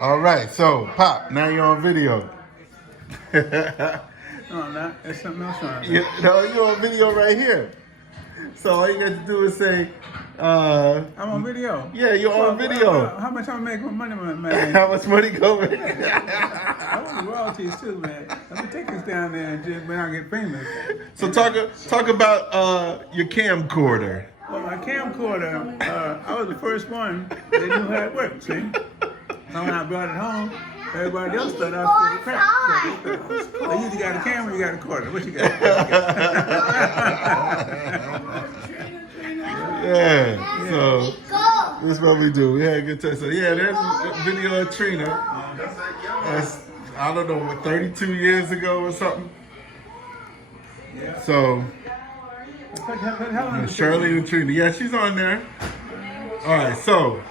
All right, so Pop, now you're on video. No, I'm not. There's something else on it. No, you're on video right here. So all you got to do is say, I'm on video. yeah, you're on video. How much I'm making money, man? How much money going? I want the royalties too, man. Let me take this down there and just when I get famous. So talk about your camcorder. Well, my camcorder, I was the first one that knew how it worked, see? So when I brought it home, everybody else thought I was full of crap. So you either got a camera or you got a quarter. What you got? Yeah, so this is what we do. We had a good time. So yeah, there's a video of Trina. That's, I don't know, what, 32 years ago or something. So Shirley and Trina. Yeah, she's on there. All right, so